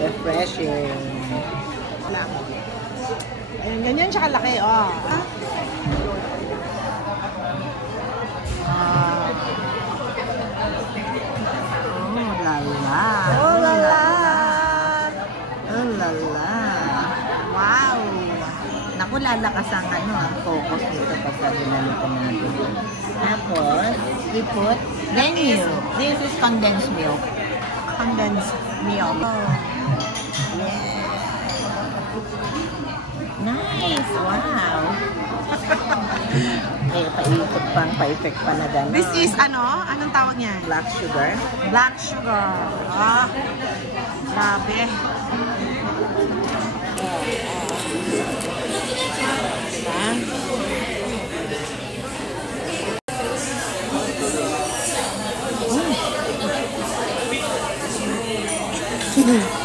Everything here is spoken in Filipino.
Refreshing. Ayun, ganyan siya kalaki, oh. Oh, lala. Oh, lala. Oh, lala. Wow. Naku, lalakas ang ang focus nito pagka ginamit natin. Tapos, we put granule. This is condensed milk. Condensed milk. Oh. Yeah. Nice! Wow! Eh, paikot pang, pa-effect pa na gano'n. This is ano? Anong tawag niya? Black sugar. Black sugar. Ah, grabe. Diba?